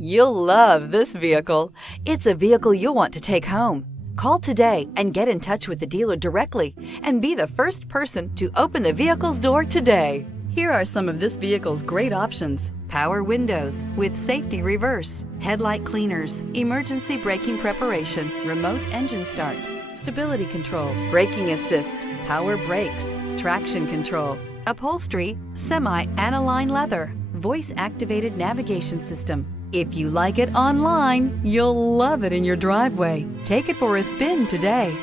You'll love this vehicle. It's a vehicle you'll want to take home. Call today and get in touch with the dealer directly and be the first person to open the vehicle's door today. Here are some of this vehicle's great options: power windows with safety reverse, headlight cleaners, emergency braking preparation, remote engine start, stability control, braking assist, power brakes, traction control, upholstery, semi-aniline leather, voice-activated navigation system. If you like it online, you'll love it in your driveway. Take it for a spin today.